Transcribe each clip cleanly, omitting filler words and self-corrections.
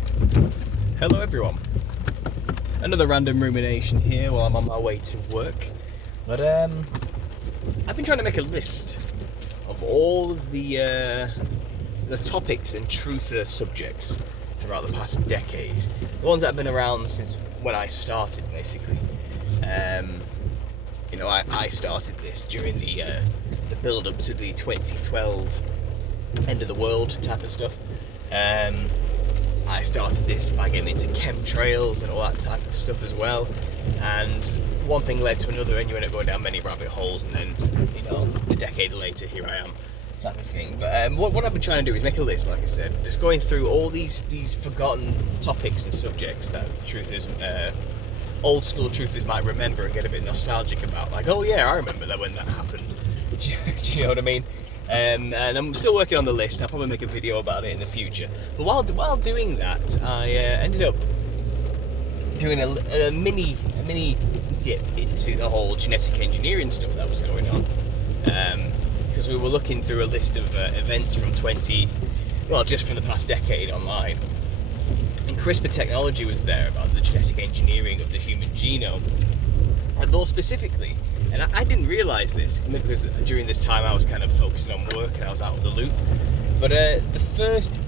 Hello everyone. Another random rumination here while I'm on my way to work. But I've been trying to make a list of all of the topics and truther subjects throughout the past decade. The ones that have been around since when I started, basically. I started this during the build up to the 2012 end of the world type of stuff. I started this by getting into chemtrails and all that type of stuff as well, and one thing led to another, and you end up going down many rabbit holes, and then, a decade later, here I am, type of thing. But what I've been trying to do is make a list, like I said, just going through all these forgotten topics and subjects that truthers, old school truthers might remember and get a bit nostalgic about, like, oh yeah, I remember that when that happened. Do you know what I mean? And I'm still working on the list. I'll probably make a video about it in the future. But while doing that, I ended up doing a mini dip into the whole genetic engineering stuff that was going on, because we were looking through a list of events from just from the past decade online, and CRISPR technology was there about the genetic engineering of the human genome, and more specifically. And I didn't realise this because during this time I was kind of focusing on work and I was out of the loop. But the first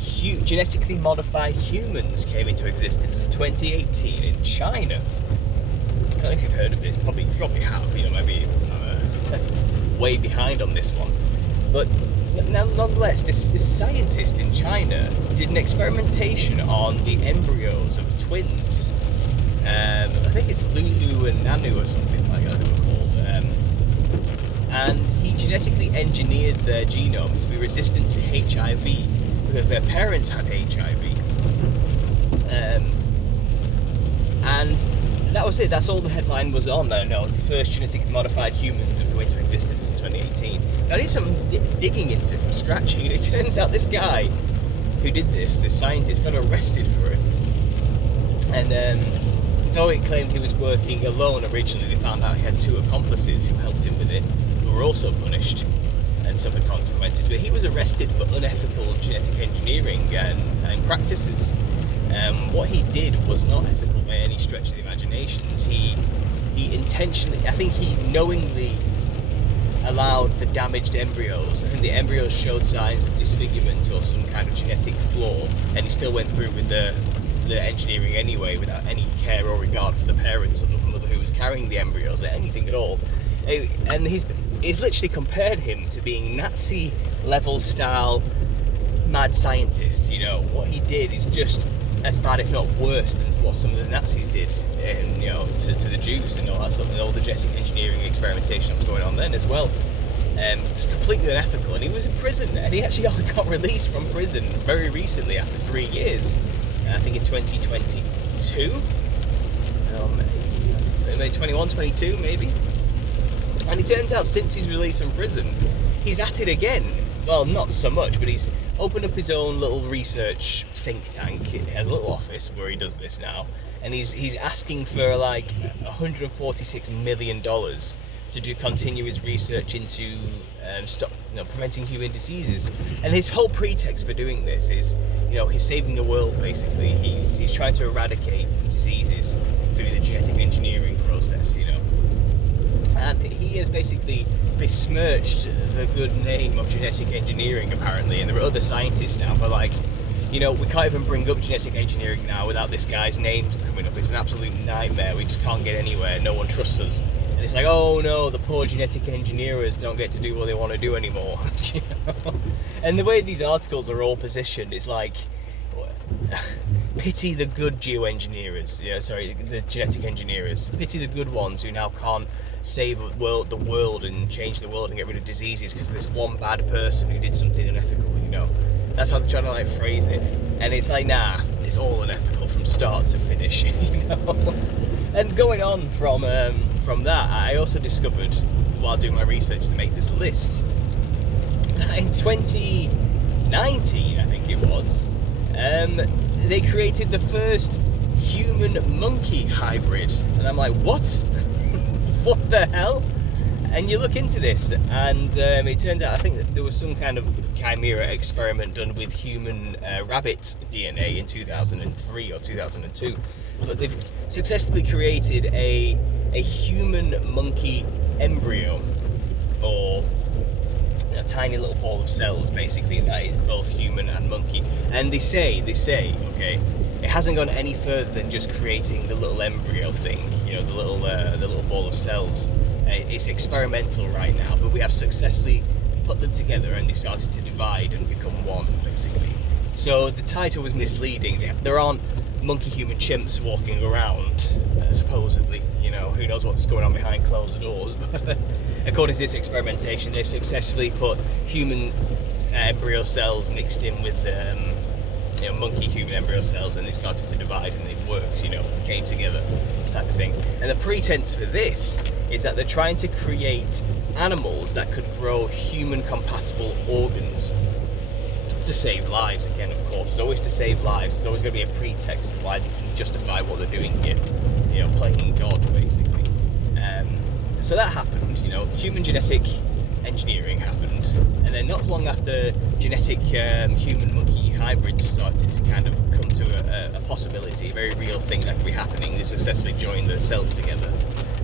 genetically modified humans came into existence in 2018 in China. I don't know if you've heard of this. Probably have. Maybe way behind on this one. But nonetheless, this scientist in China did an experimentation on the embryos of twins. I think it's Lulu and Nanu or something like that they were called. And he genetically engineered their genomes to be resistant to HIV because their parents had HIV. And that was it. That's all the headline was on there. The first genetically modified humans have come into existence in 2018. Now I did some digging into this, some scratching, and it turns out this guy who did this scientist, got arrested for it. And though it claimed he was working alone originally, they found out he had two accomplices who helped him with it, who were also punished and suffered consequences. But he was arrested for unethical genetic engineering and practices. What he did was not ethical by any stretch of the imaginations. He intentionally, I think he knowingly allowed the damaged embryos. I think the embryos showed signs of disfigurement or some kind of genetic flaw, and he still went through with the engineering anyway, without any care or regard for the parents or the mother who was carrying the embryos or anything at all. And he's literally compared him to being Nazi level style mad scientists. What he did is just as bad, if not worse, than what some of the Nazis did, and to the Jews and all that sort of, and all the genetic engineering experimentation that was going on then as well. It was completely unethical, and he was in prison, and he actually got released from prison very recently after 3 years. I think in 2022, 21, 22 maybe. And it turns out since he's released from prison, he's at it again. Well, not so much, but he's opened up his own little research think tank. He has a little office where he does this now, and he's asking for like $146 million to continue his research into preventing human diseases. And his whole pretext for doing this is, he's saving the world basically. He's trying to eradicate diseases through the genetic engineering process, And he has basically besmirched the good name of genetic engineering apparently, and there are other scientists now who are like, we can't even bring up genetic engineering now without this guy's name coming up. It's an absolute nightmare. We just can't get anywhere. No one trusts us. And it's like, oh no, the poor genetic engineers don't get to do what they want to do anymore. And the way these articles are all positioned is like, pity the good geoengineers. The genetic engineers. Pity the good ones who now can't save the world and change the world and get rid of diseases because there's one bad person who did something unethical. That's how they're trying to phrase it. And it's like, nah, it's all unethical from start to finish. And going on from that, I also discovered while doing my research to make this list that in 2019, I think it was, they created the first human monkey hybrid, and I'm like, what? What the hell? And you look into this, and it turns out, I think that there was some kind of chimera experiment done with human rabbit DNA in 2003 or 2002. But they've successfully created a human monkey embryo, or a tiny little ball of cells, basically, that is both human and monkey. And they say, okay, it hasn't gone any further than just creating the little embryo thing, you know, the little ball of cells. It's experimental right now, but we have successfully put them together, and they started to divide and become one, basically. So the title was misleading. There aren't monkey-human chimps walking around, supposedly. You know, who knows what's going on behind closed doors. But according to this experimentation, they've successfully put human embryo cells mixed in with monkey-human embryo cells, and they started to divide, and it works. You know, came together, type of thing. And the pretense for this is that they're trying to create animals that could grow human-compatible organs to save lives. Again, of course, it's always to save lives. There's always going to be a pretext to why they can justify what they're doing here, you know, playing God, basically. So that happened, you know, human genetic engineering happened, and then not long after, genetic human-monkey hybrids started to kind of come to a possibility, a very real thing that could be happening. They successfully joined the cells together.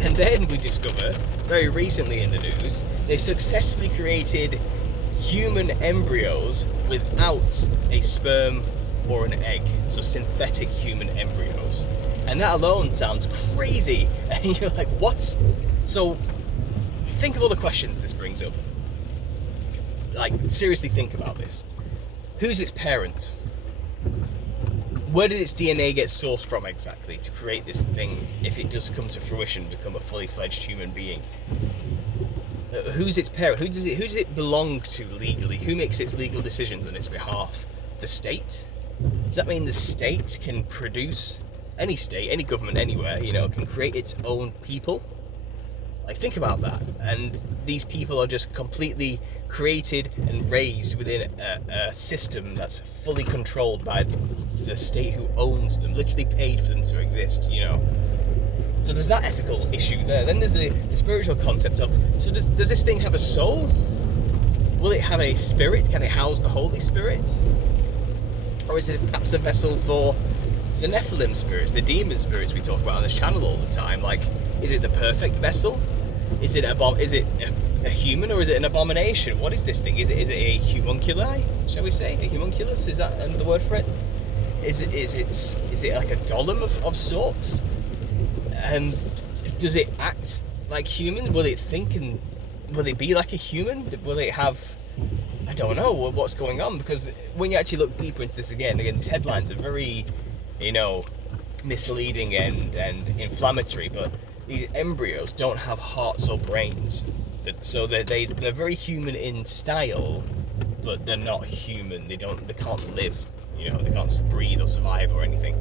And then we discover, very recently in the news, they've successfully created human embryos without a sperm or an egg. So synthetic human embryos. And that alone sounds crazy. And you're like, what? So think of all the questions this brings up. Like, seriously think about this. Who's its parent? Where did its DNA get sourced from exactly to create this thing, if it does come to fruition, become a fully fledged human being? Who's its parent? Who does it belong to legally? Who makes its legal decisions on its behalf? The state? Does that mean the state can produce, any state, any government anywhere, you know, can create its own people? Like, think about that. And these people are just completely created and raised within a system that's fully controlled by the state who owns them, literally paid for them to exist, you know. So there's that ethical issue there. Then there's the spiritual concept of, so does this thing have a soul? Will it have a spirit? Can it house the Holy Spirit? Or is it perhaps a vessel for the Nephilim spirits, the demon spirits we talk about on this channel all the time? Like, is it the perfect vessel? Is it a human, or is it an abomination? What is this thing? Is it a homunculi, shall we say? A homunculus? Is that the word for it? Is it like a golem of sorts? Does it act like human? Will it think, and will it be like a human? Will it have, I don't know what's going on, because when you actually look deeper into this again, these headlines are very, you know, misleading and inflammatory, but these embryos don't have hearts or brains, so they're very human in style, but they're not human. They can't live, you know, they can't breathe or survive or anything.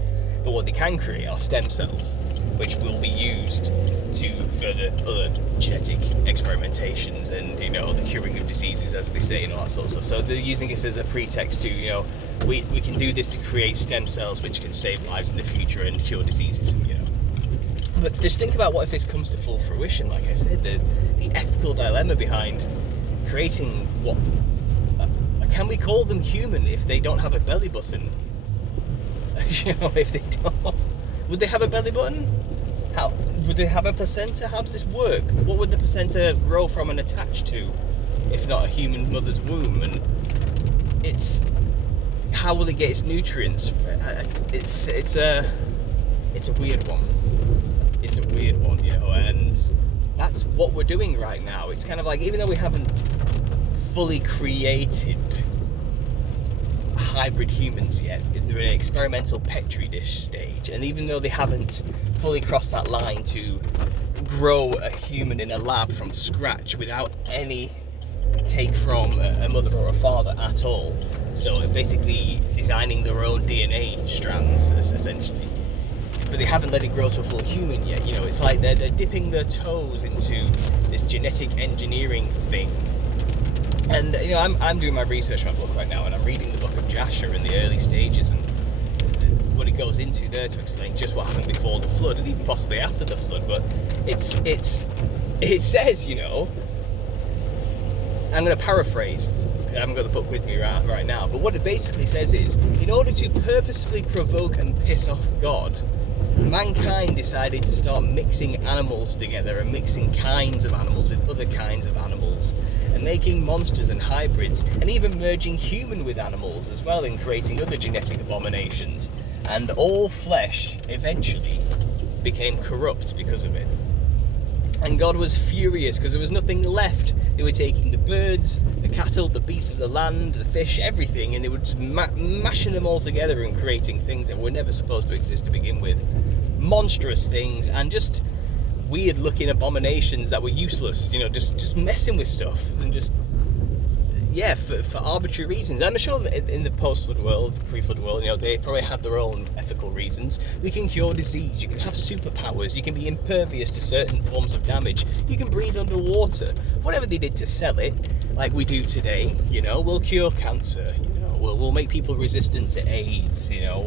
But what they can create are stem cells, which will be used to further other genetic experimentations and, you know, the curing of diseases, as they say, and all that sort of stuff. So they're using this as a pretext to, you know, we can do this to create stem cells which can save lives in the future and cure diseases, you know. But just think about what if this comes to full fruition. Like I said, the ethical dilemma behind creating what, can we call them human if they don't have a belly button? You know, if they don't, would they have a belly button? How would they have a placenta? How does this work? What would the placenta grow from and attach to, if not a human mother's womb? And how will it get its nutrients? It's a weird one. It's a weird one, you know, and that's what we're doing right now. It's kind of like, even though we haven't fully created hybrid humans yet, they're in an experimental petri dish stage, and even though they haven't fully crossed that line to grow a human in a lab from scratch without any take from a mother or a father at all, so basically designing their own DNA strands essentially, but they haven't let it grow to a full human yet, you know. It's like they're dipping their toes into this genetic engineering thing. And, you know, I'm doing my research on my book right now, and I'm reading the book of Jasher in the early stages, and what it goes into there to explain just what happened before the flood and even possibly after the flood. But it says, you know, I'm going to paraphrase because I haven't got the book with me right now, but what it basically says is, in order to purposefully provoke and piss off God, mankind decided to start mixing animals together and mixing kinds of animals with other kinds of animals and making monsters and hybrids and even merging human with animals as well and creating other genetic abominations. And all flesh eventually became corrupt because of it. And God was furious because there was nothing left. They were taking the birds, the cattle, the beasts of the land, the fish, everything, and they were just mashing them all together and creating things that were never supposed to exist to begin with. Monstrous things and just weird looking abominations that were useless, you know, just messing with stuff and just, yeah, for arbitrary reasons. I'm sure that in the post-flood world, pre-flood world, you know, they probably had their own ethical reasons. We can cure disease, you can have superpowers, you can be impervious to certain forms of damage, you can breathe underwater. Whatever they did to sell it, like we do today, you know, we'll cure cancer, you know, we'll make people resistant to AIDS, you know,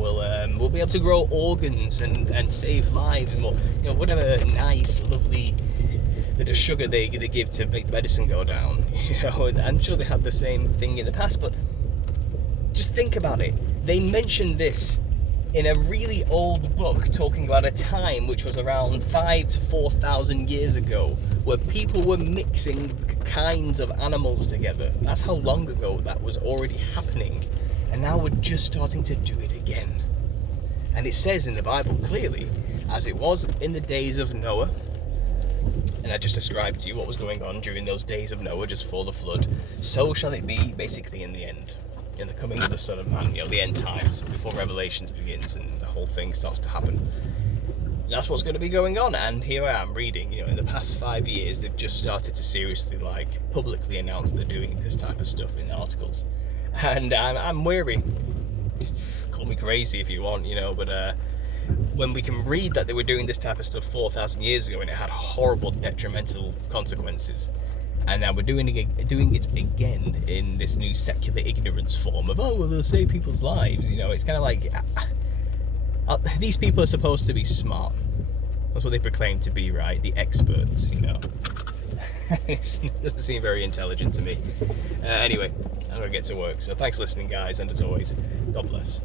we'll be able to grow organs and save lives, and we'll, you know, whatever nice, lovely bit of sugar they give to make the medicine go down. You know, and I'm sure they had the same thing in the past, but just think about it. They mentioned this in a really old book talking about a time which was around 5,000 to 4,000 years ago, where people were mixing kinds of animals together. That's how long ago that was already happening, and now we're just starting to do it again. And it says in the Bible clearly, as it was in the days of Noah, and I just described to you what was going on during those days of Noah just before the flood, so shall it be basically in the end, in the coming of the Son of Man, you know, the end times, before Revelations begins and the whole thing starts to happen. That's what's going to be going on. And here I am reading, you know, in the past 5 years they've just started to seriously, like, publicly announce they're doing this type of stuff in articles, and I'm wary. Call me crazy if you want, you know, but when we can read that they were doing this type of stuff 4,000 years ago and it had horrible detrimental consequences, and now we're doing it again in this new secular ignorance form of, oh well, they'll save people's lives, you know, it's kind of like, these people are supposed to be smart. That's what they proclaim to be, right? The experts, you know. It doesn't seem very intelligent to me. Anyway, I'm gonna get to work, so thanks for listening, guys, and as always, God bless.